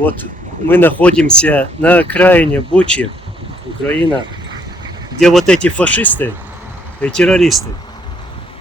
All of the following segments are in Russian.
Вот мы находимся на окраине Бучи, Украина, где вот эти фашисты и террористы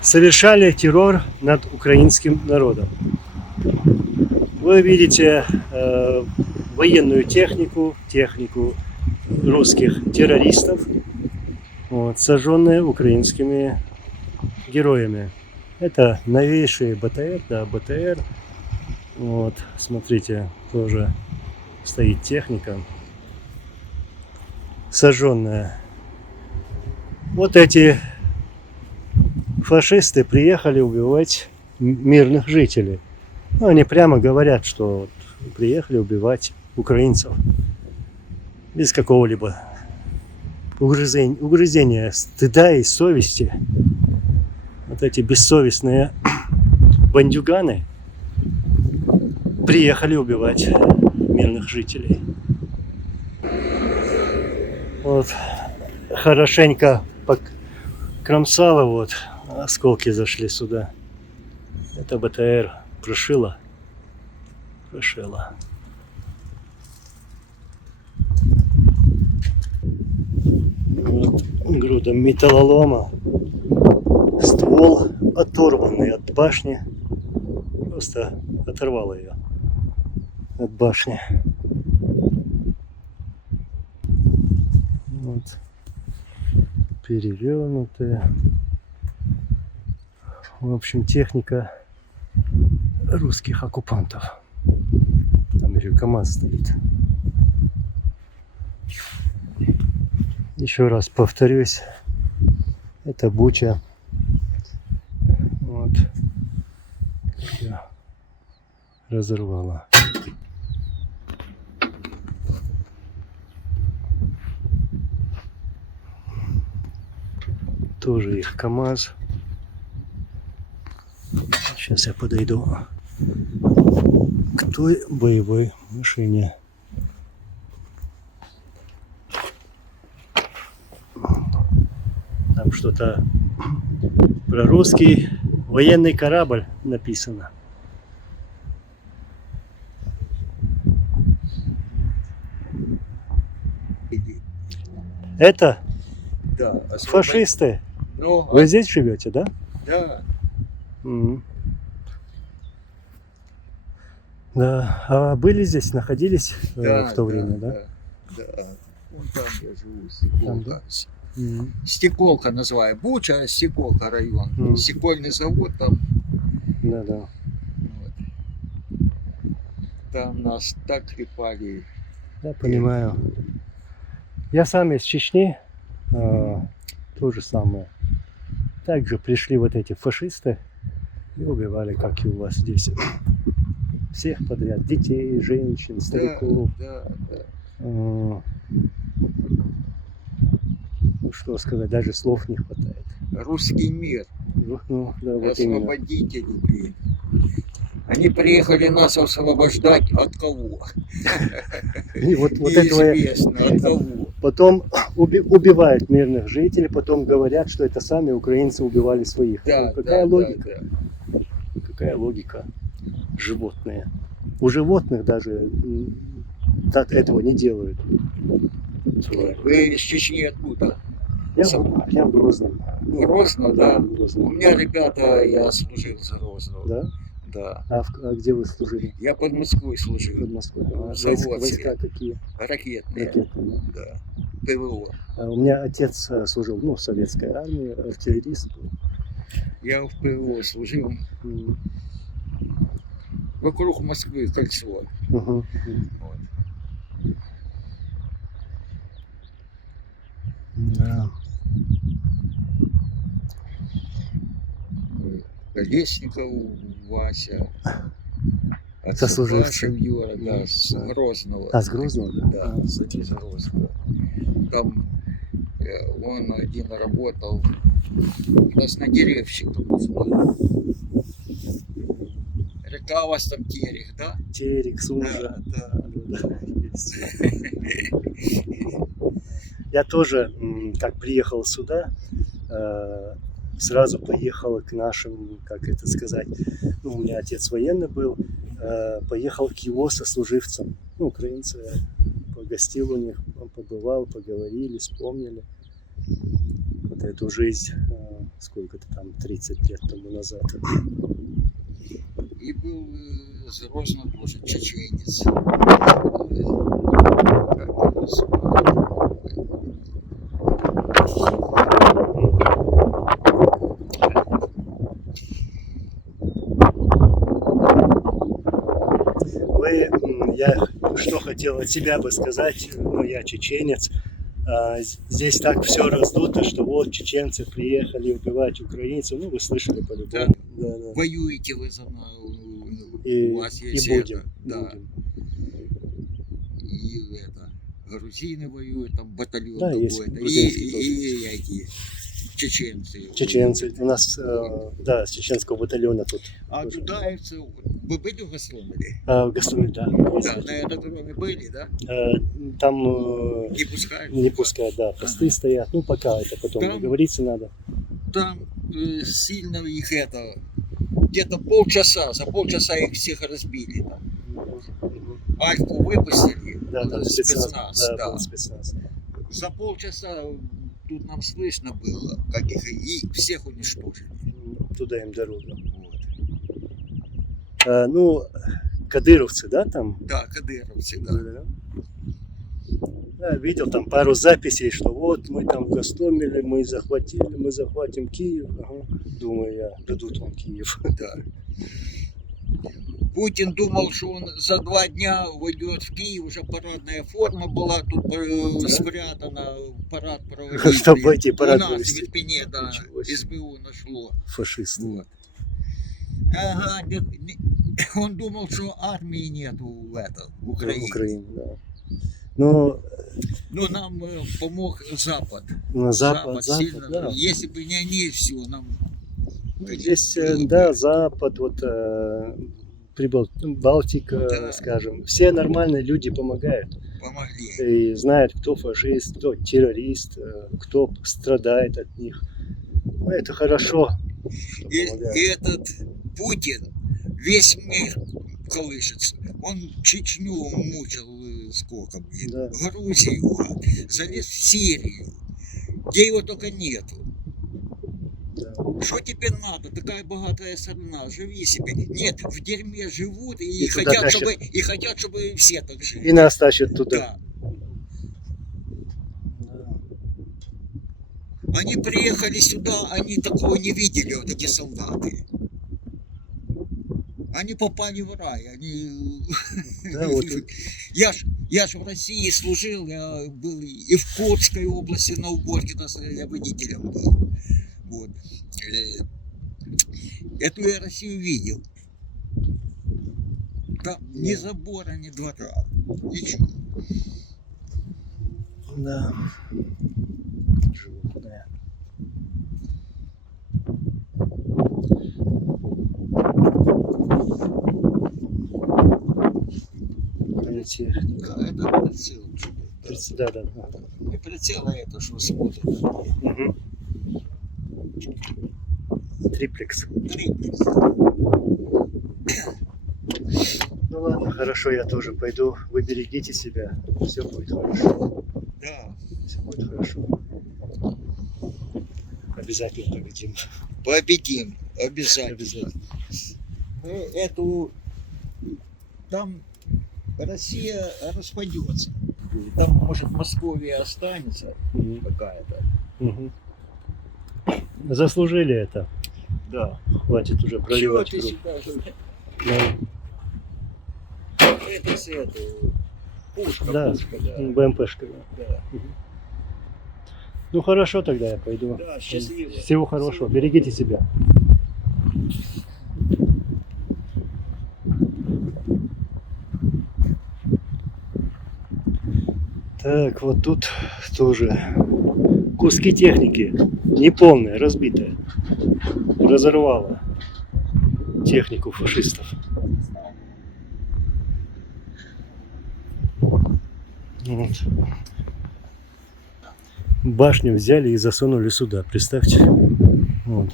совершали террор над украинским народом. Вы видите военную технику русских террористов, вот, сожженные украинскими героями. Это новейшие БТР, да, БТР. Вот, смотрите, тоже стоит техника сожженная. Вот эти фашисты приехали убивать мирных жителей. Ну, они прямо говорят, что вот приехали убивать украинцев без какого-либо угрызения стыда и совести. Вот эти бессовестные бандюганы приехали убивать мирных жителей. Вот хорошенько покромсало, вот осколки зашли сюда. Это БТР прошила. Вот груда металлолома. Ствол оторванный от башни. Просто оторвало ее от башни. Вот. Перевернутая. В общем, техника русских оккупантов. Там еще КамАЗ стоит. Еще раз повторюсь, это Буча. Вот. Ее разорвало. Тоже их КамАЗ. Сейчас я подойду к той боевой машине. Там что-то про русский военный корабль написано. Это Да, фашисты. Ну, Вы здесь живете, да? да. Да. А были здесь, находились Да, в то время, да? Да. Вон там я живу, Там, да? Стеколка. Стеколка называю. Буча, Стеколка район. Стекольный завод там. Да. Вот. Там нас так трепали. Я понимаю. Я сам из Чечни. То же самое. Также пришли вот эти фашисты и убивали, как и у вас здесь. Всех подряд. Детей, женщин, стариков. Да. Ну, что сказать, даже слов не хватает. Русский мир. Ну, да, вот именно. Освободители, блин. Они приехали нас освобождать от кого? И вот этого Неизвестно от кого. потом убивают мирных жителей, потом говорят, что это сами украинцы убивали своих. Да, какая логика? Да. Какая логика? Животные. У животных даже так этого не делают. Вы из Чечни откуда? Я в Грозном. Грозно, да. В Грозном. У меня ребята, я служил за Грозного. Да? Да. А где вы служили? Я под Москвой служил. Под Москвой. Завод. Войска какие? Ракетные. Ракетные. Да. ПВО. У меня отец служил, в советской армии, артиллерист был. Я в ПВО служил. Вокруг Москвы кольцо. Вот. Да. Колесников Вася. Сослуживцы. Юра, да, с Грозного. А, с Грозного, да? Да, из Грозного. Там он один работал краснодеревщиком. Река у вас там Терех, да? Терек, Сужа. Да. Есть. Я тоже, как приехал сюда, сразу поехал к нашим, как это сказать, у меня отец военный был, поехал к его сослуживцам, ну, украинцы, погостил у них, побывал, поговорили, вспомнили вот эту жизнь, сколько-то там, 30 лет тому назад. И был с Грозно тоже чеченец. Как его Вы, я что хотел от себя бы сказать, ну, я чеченец, здесь так все раздуто, что вот чеченцы приехали убивать украинцев, ну, вы слышали по-любому. Да, да. Воюете вы за нас, И, у вас и есть будем, это, да. будем. И это, грузины воюют, там батальон Да, есть какой-то, грузинский тоже. и эти чеченцы. Чеченцы, у нас, да, с чеченского батальона тут. А тоже. дудаевцы, вы были в Гастромеле? В Гастомеле, да. Да, на аэродроме были, да? Там Не пускают? не пускают, да, посты стоят, ну, пока это потом Там- договориться надо. Там сильно их это, где-то полчаса, за полчаса их всех разбили. Там. Альфу выпустили, Да, там спецназ, да, да. был спецназ. За полчаса тут нам слышно было, как их и всех уничтожили. Туда им дорога. Вот. Ну, кадыровцы, да, там? Да, кадыровцы, да. были, да? Да, видел там пару записей, что вот мы там в Гастомеле, мы захватим Киев. Ага. Думаю я, дадут вам Киев. Да. Путин думал, что он за 2 дня войдет в Киев, уже парадная форма была тут спрятана, парад проводили. Чтобы войти, парад у нас провести. в Ирпене, да, Ничего себе. СБУ нашло. Фашисты. Вот. Ага, он думал, что армии нету в Украине. Украине, да. Но Но нам помог Запад. на Запад, сильно. да. Если бы не они, все, нам... Здесь, было бы- да, Запад, вот Балтика, Да. скажем, все нормальные люди помогают. помогли. И знают, кто фашист, кто террорист, кто страдает от них. Ну, это хорошо, что И помогают. этот Путин, весь мир колышется. Он Чечню мучил сколько, блин, Да. Грузию, залез в Сирию, где его только нету. Да. Что тебе надо? Такая богатая страна, живи себе. Нет, в дерьме живут и, И туда хотят, тащат. чтобы все так жили. И нас тащат туда. Да. Они приехали сюда, они такого не видели, вот эти солдаты. Они попали в рай, они... Да, вот. Я ж в России служил, я был и в Курской области на уборке, я водителем был. Вот. Эту я Россию видел. Там ни забора, ни двора, ничего. Да. Животное. Техника. Да, это прицел. Да, да, да. И прицел это, что смотрит. Угу. Триплекс. Триплекс. Ну ладно, хорошо, я тоже пойду. Вы берегите себя. Все будет хорошо. Да. Все будет хорошо. Обязательно победим. Победим. Обязательно. Обязательно. Мы эту... Там Россия распадется. Там, может, Московия останется Мгм. какая-то. Мгм. Заслужили это. Да. Хватит уже Чего проливать ты кровь. сюда же? Ну, Это с эту... Пушка, Да. пушка, да. БМПшка. Да. Ну хорошо, тогда я пойду. Да, счастливо. Всего хорошего. Берегите себя. Так, вот тут тоже куски техники, неполные, разбитые. Разорвало технику фашистов. Вот. Башню взяли и засунули сюда, представьте. Вот.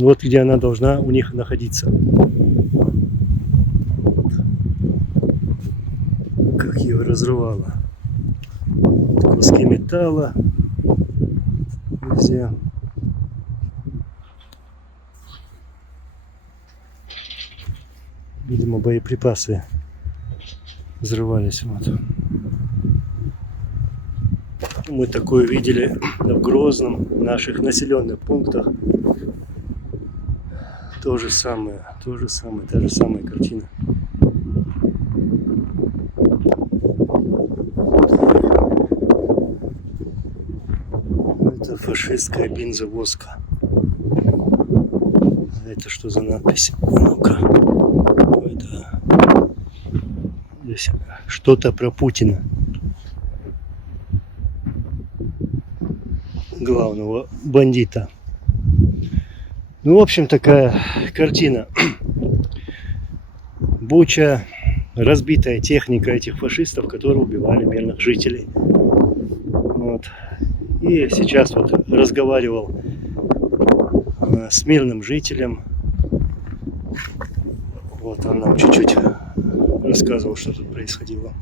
Вот где она должна у них находиться. Как ее разрывало. Куски металла везде. Видимо, боеприпасы взрывались. Вот. Мы такое видели в Грозном, в наших населенных пунктах. То же самое, та же самая картина. Это фашистская бензовозка. Это что за надпись? Ну-ка. Ой, да. Здесь что-то про Путина. Главного бандита. Ну, в общем, такая картина. Буча, разбитая техника этих фашистов, которые убивали мирных жителей. Вот. И сейчас вот разговаривал с мирным жителем. Вот он нам чуть-чуть рассказывал, что тут происходило.